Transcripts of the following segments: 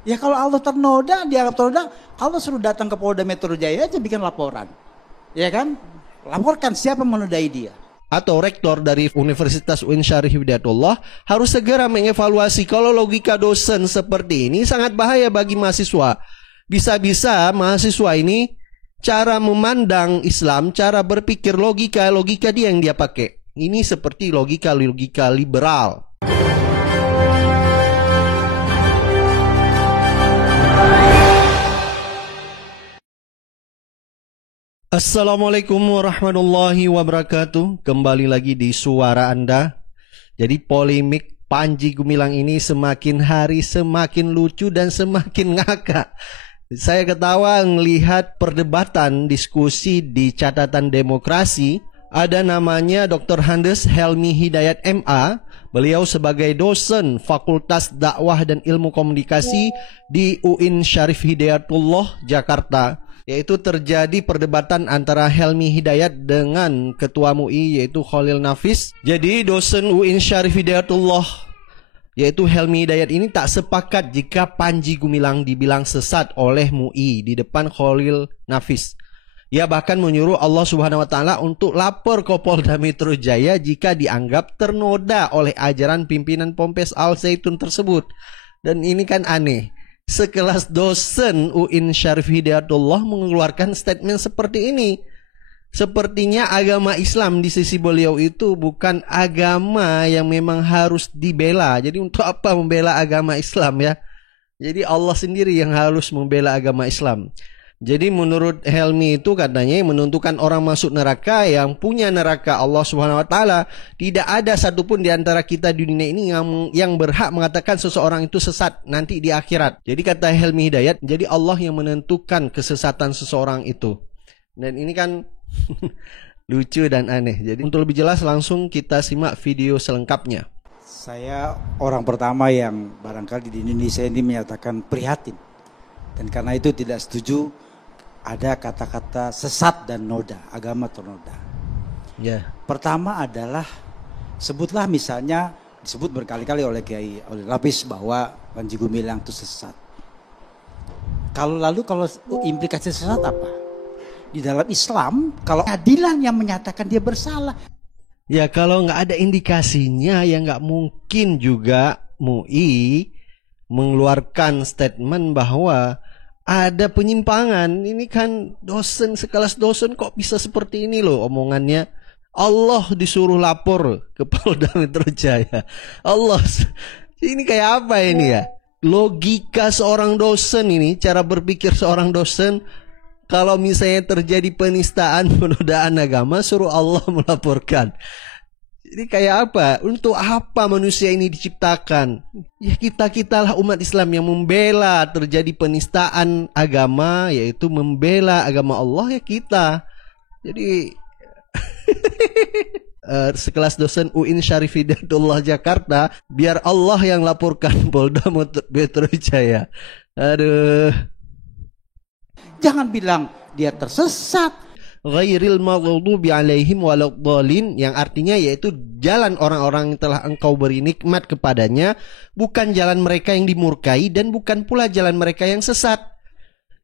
Ya kalau Allah ternoda, dianggap ternoda, Allah suruh datang ke Polda Metro Jaya aja bikin laporan. Ya kan? Laporkan siapa menodai dia. Atau rektor dari Universitas UIN Syarif Hidayatullah harus segera mengevaluasi kalau logika dosen seperti ini sangat bahaya bagi mahasiswa. Bisa-bisa mahasiswa ini cara memandang Islam, cara berpikir logika dia yang dia pakai. Ini seperti logika liberal. Assalamualaikum warahmatullahi wabarakatuh. Kembali lagi di suara Anda. Jadi polemik Panji Gumilang ini semakin hari semakin lucu dan semakin ngakak. Saya ketawa melihat perdebatan diskusi di catatan demokrasi. Ada namanya Dr. Handes Helmi Hidayat MA. Beliau sebagai dosen Fakultas Dakwah dan Ilmu Komunikasi di UIN Syarif Hidayatullah Jakarta. Yaitu terjadi perdebatan antara Helmi Hidayat dengan Ketua MUI yaitu Khalil Nafis. Jadi dosen UIN Syarif Hidayatullah yaitu Helmi Hidayat ini tak sepakat jika Panji Gumilang dibilang sesat oleh MUI di depan Khalil Nafis. Ia bahkan menyuruh Allah Subhanahu wa taala untuk lapor ke Polda Metro Jaya jika dianggap ternoda oleh ajaran pimpinan Ponpes Al Zaitun tersebut. Dan ini kan aneh. Sekelas dosen UIN Syarif Hidayatullah mengeluarkan statement seperti ini. Sepertinya agama Islam di sisi beliau itu bukan agama yang memang harus dibela. Jadi untuk apa membela agama Islam ya? Jadi Allah sendiri yang harus membela agama Islam. Jadi menurut Helmi itu katanya menentukan orang masuk neraka yang punya neraka Allah Subhanahu wa taala. Tidak ada satupun di antara kita di dunia ini yang berhak mengatakan seseorang itu sesat nanti di akhirat. Jadi kata Helmi Hidayat, jadi Allah yang menentukan kesesatan seseorang itu. Dan ini kan lucu dan aneh. Jadi untuk lebih jelas langsung kita simak video selengkapnya. Saya orang pertama yang barangkali di Indonesia ini menyatakan prihatin. Dan karena itu tidak setuju ada kata-kata sesat dan noda, agama ternoda. Pertama adalah sebutlah misalnya disebut berkali-kali oleh Kiai oleh Lapis bahwa Panji Gumilang itu sesat. Kalau implikasi sesat apa? Di dalam Islam kalau keadilan yang menyatakan dia bersalah. Ya kalau nggak ada indikasinya ya nggak mungkin juga MUI mengeluarkan statement bahwa ada penyimpangan. Ini kan dosen sekelas dosen kok bisa seperti ini loh omongannya. Allah disuruh lapor ke Polda Metro Jaya. Allah, ini kayak apa ini ya? Logika seorang dosen ini, cara berpikir seorang dosen. Kalau misalnya terjadi penistaan penodaan agama, suruh Allah melaporkan. Ini kayak apa? Untuk apa manusia ini diciptakan? Ya kita-kitalah umat Islam yang membela terjadi penistaan agama, yaitu membela agama Allah ya kita. Jadi sekelas dosen UIN Syarif Hidayatullah Jakarta, biar Allah yang laporkan Polda Metro Jaya. Aduh. Jangan bilang dia tersesat. Ghairil maghdubi alaihim waladdallin, yang artinya yaitu jalan orang-orang yang telah engkau beri nikmat kepadanya, bukan jalan mereka yang dimurkai dan bukan pula jalan mereka yang sesat.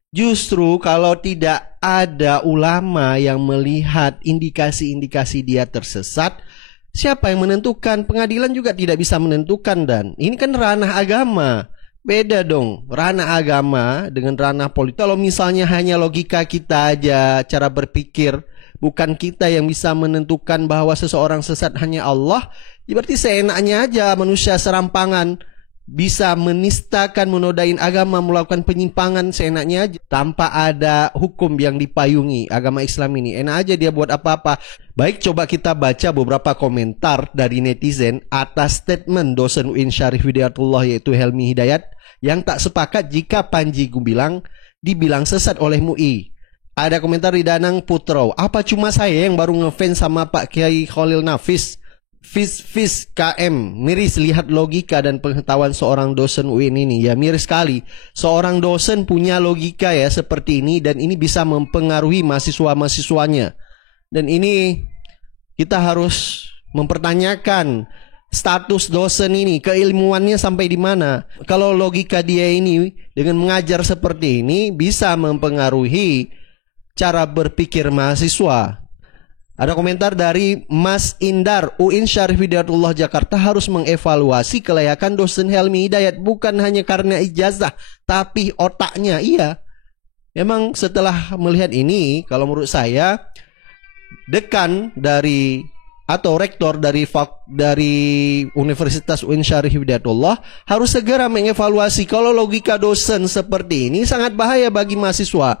Justru kalau tidak ada ulama yang melihat indikasi-indikasi dia tersesat, siapa yang menentukan? Pengadilan juga tidak bisa menentukan. Dan ini kan ranah agama. Beda dong ranah agama dengan ranah politik. Kalau misalnya hanya logika kita aja, cara berpikir, bukan kita yang bisa menentukan bahwa seseorang sesat, hanya Allah, ya berarti seenaknya aja manusia serampangan bisa menistakan, menodain agama, melakukan penyimpangan seenaknya aja tanpa ada hukum yang dipayungi agama Islam ini. Enak aja dia buat apa-apa. Baik, coba kita baca beberapa komentar dari netizen atas statement dosen UIN Syarif Hidayatullah yaitu Helmi Hidayat yang tak sepakat jika Panji Gumilang dibilang sesat oleh MUI. Ada komentar di Danang Putro, apa cuma saya yang baru ngefans sama Pak Kiai Khalil Nafis? Fis KM, miris lihat logika dan pengetahuan seorang dosen UIN ini. Ya miris sekali, seorang dosen punya logika ya seperti ini, dan ini bisa mempengaruhi mahasiswa-mahasiswanya. Dan ini kita harus mempertanyakan status dosen ini, keilmuannya sampai di mana. Kalau logika dia ini dengan mengajar seperti ini bisa mempengaruhi cara berpikir mahasiswa. Ada komentar dari Mas Indar, UIN Syarif Hidayatullah Jakarta harus mengevaluasi kelayakan dosen Helmi Hidayat bukan hanya karena ijazah, tapi otaknya. Iya, memang setelah melihat ini, kalau menurut saya, dekan dari atau rektor dari Universitas UIN Syarif Hidayatullah harus segera mengevaluasi kalau logika dosen seperti ini sangat bahaya bagi mahasiswa.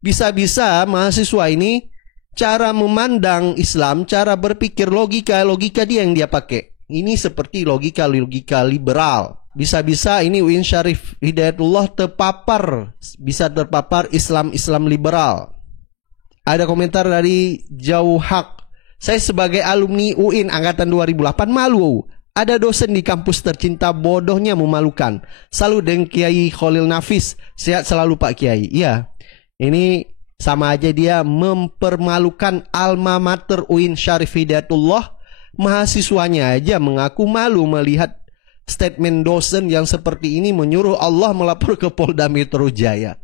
Bisa-bisa mahasiswa ini cara memandang Islam, cara berpikir, logika dia yang dia pakai. Ini seperti logika liberal. Bisa-bisa ini UIN Syarif Hidayatullah bisa terpapar Islam liberal. Ada komentar dari Jauhak. Saya sebagai alumni UIN angkatan 2008 malu. Ada dosen di kampus tercinta bodohnya memalukan. Salut dengan Kiai Khalil Nafis. Sehat selalu Pak Kiai. Iya, ini sama aja dia mempermalukan alma mater UIN Syarif Hidayatullah. Mahasiswanya aja mengaku malu melihat statement dosen yang seperti ini menyuruh Allah melapor ke Polda Metro Jaya.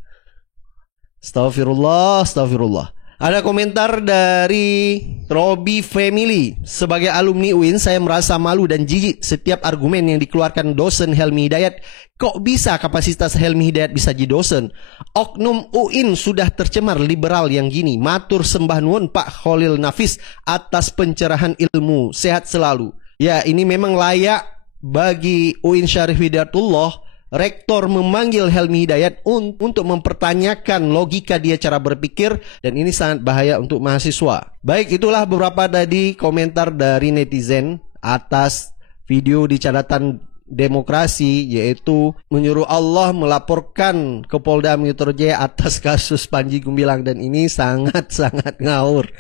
Astagfirullah. Ada komentar dari Robi Family. Sebagai alumni UIN saya merasa malu dan jijik setiap argumen yang dikeluarkan dosen Helmi Hidayat. Kok bisa kapasitas Helmi Hidayat bisa jadi dosen? Oknum UIN sudah tercemar liberal yang gini. Matur sembah nuwun Pak Khalil Nafis atas pencerahan ilmu. Sehat selalu. Ya, ini memang layak bagi UIN Syarif Hidayatullah. Rektor memanggil Helmi Hidayat untuk mempertanyakan logika dia cara berpikir, dan ini sangat bahaya untuk mahasiswa. Baik, itulah beberapa tadi komentar dari netizen atas video di catatan demokrasi, yaitu menyuruh Allah melaporkan ke Polda Metro Jaya atas kasus Panji Gumilang, dan ini sangat-sangat ngawur.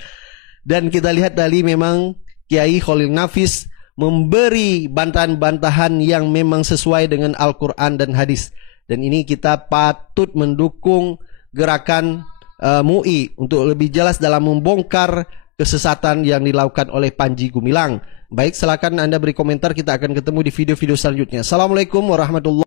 Dan kita lihat tadi memang Kiai Khalil Nafis memberi bantahan-bantahan yang memang sesuai dengan Al-Quran dan hadis. Dan ini kita patut mendukung gerakan MUI untuk lebih jelas dalam membongkar kesesatan yang dilakukan oleh Panji Gumilang. Baik, silakan Anda beri komentar. Kita akan ketemu di video-video selanjutnya. Assalamualaikum warahmatullahi wabarakatuh.